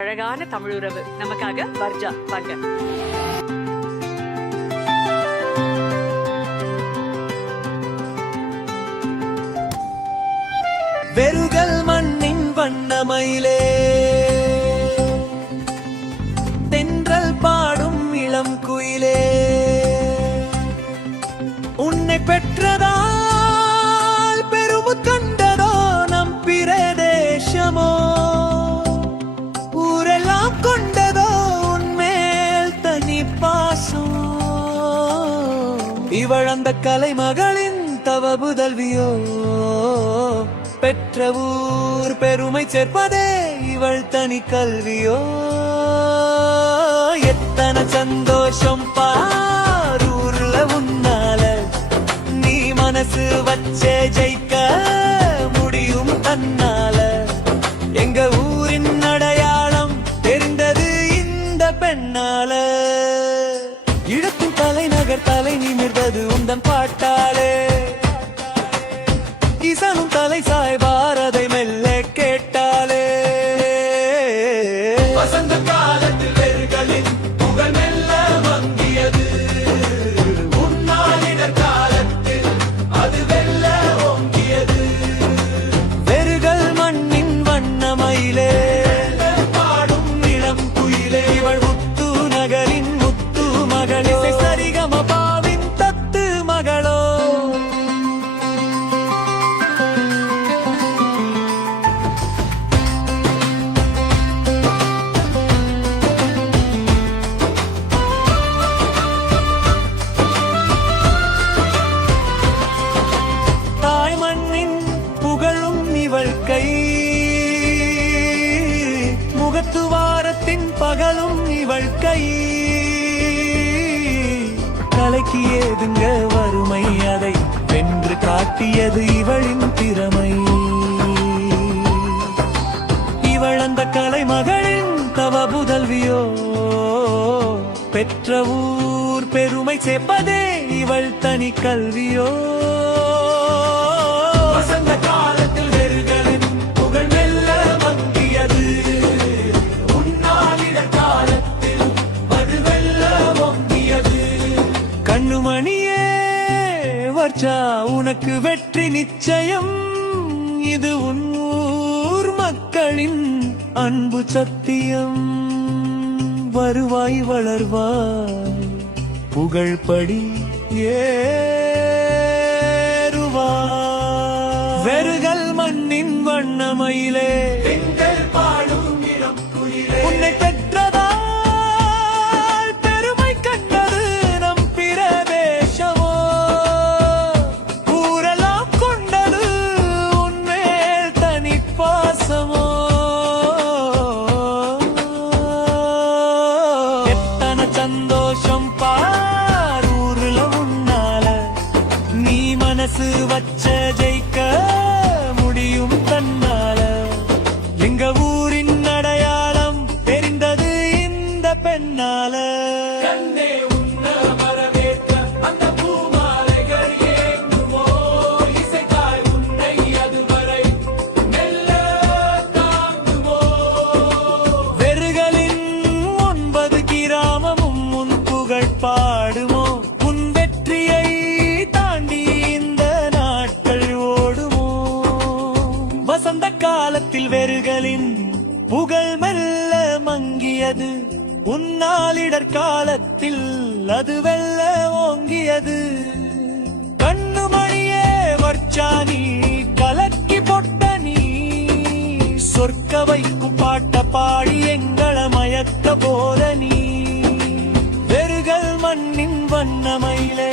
அழகான தமிழுறவு நமக்காக வர்ஜா வாங்க. வெறுகல் மண்ணின் வண்ணமயிலே தென்றல் பாடும் இளம் குயிலே உன்னை பெற்றதால் பெருமு கண்டதோ நம் பிரதேசமோ ஊரெல்லாம் கொண்டதோ உன்மேல் தனி பாசம் இவள் அந்த கலைமகளின் தவ புதல்வியோ பெற்ற ஊர் பெருமை சேர்ப்பதே இவள் தனி கல்வியோ எத்தனை சந்தோஷம் பாரூர்ல உன்னால நீ மனசு வச்சே ஜெயிக்க முடியும் தன்னால எங்க ஊரின் அடையாளம் தெரிந்தது இந்த பெண்ணால இடத்தின் தலைநகர் தலை நிமிர்ந்தது உந்தன் பாட்டாலே ஈசனும் தலை சாய்பாரதை மெல்ல கேட்டாலே வசந்த காலத்தில் வெறுகளின் புகழ் மெல்ல மங்கியது உன்னாளினர் காலத்தில் அது வெல்ல ஓங்கியது வெறுகள் மண்ணின் வண்ணமயிலே பாடும் இளம் குயிலே இவள் முத்து நகரின் முத்து மகளே சரிகம பாவின் தத்து மகளோ கை முகத்துவாரத்தின் பகலும் இவள் கை கலைக்கு ஏதுங்க வறுமை அதை வென்று காட்டியது இவளின் திறமை இவள் அந்த கலைமகளின் தவ புதல்வியோ பெற்ற ஊர் பெருமை சேர்ப்பதே இவள் தனி கல்வியோ வசந்த காலத்தில் வெறுகளின் புகழ் மெல்ல மங்கியது உன்னாளினர் காலத்தில் அது வெல்ல ஓங்கியது கண்ணுமணியே வர்ஜா உனக்கு வெற்றி நிச்சயம் இது உன் ஊர் மக்களின் அன்பு சத்தியம் வருவாய் வளர்வாய் புகழ்படி வெறுகல் மண்ணின் வண்ணமயிலே பாடும் இளம் குயிலே உன்னை பெற்றதால் பெருமை கண்டது நம் பிரதேசமோ ஊரெல்லாம் கொண்டது உன்மேல் தனி பாசமோ எத்தனை சந்தோஷம் பாரூர்ல உன்னால நீ மனசு வச்ச ஜெயிக்க முடியும் தன்னால எங்க ஊரின் அடையாளம் தெரிந்தது இந்த பெண்ணால கண்ணே உன்ன வரவேற்க அந்த பூமாலைகள் ஏங்குமோ இசைத்தாய் உன்னை அதுவரை மெல்ல தாங்குமோ வெறுகளின் 9 கிராமமும் உன் புகழ் பாடுமோ உன் வெற்றியை தாண்டி இந்த நாட்கள் ஓடுமோ வசந்த காலத்தில் வெறுகளின் புகழ் மெல்ல மங்கியது உன்னாளிடர் காலத்தில் அது வெல்ல ஓங்கியது கண்ணுமணியே வர்ஜா நீ கலக்கி பொட்ட நீ சொர்க்க வைக்கும் பாட்ட பாடி எங்கள மயக்க போல நீ வெறுகல் மண்ணின் வண்ணமயிலே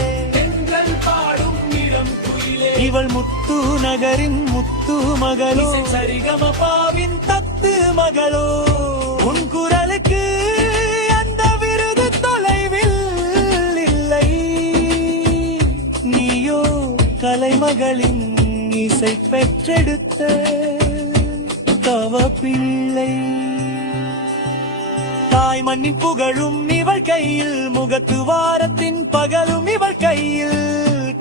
பாடும் இளம் குயிலே இவள் முத்து நகரின் முத்து மகளோ சரிகம பாவின் தத்து மகளோ உன் குரலுக்கு அந்த விருது தொலைவில் இல்லை நீயோ கலைமகளின் இசை பெற்றெடுத்த தவ பிள்ளை தாய் மண்ணின் புகழும் இவள் கையில் முகத்துவாரத்தின் பகலும் இவள் கையில்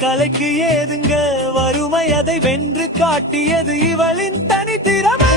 கலைக்கு ஏதுங்க வறுமை அதை வென்று காட்டியது இவளின் தனி திறமை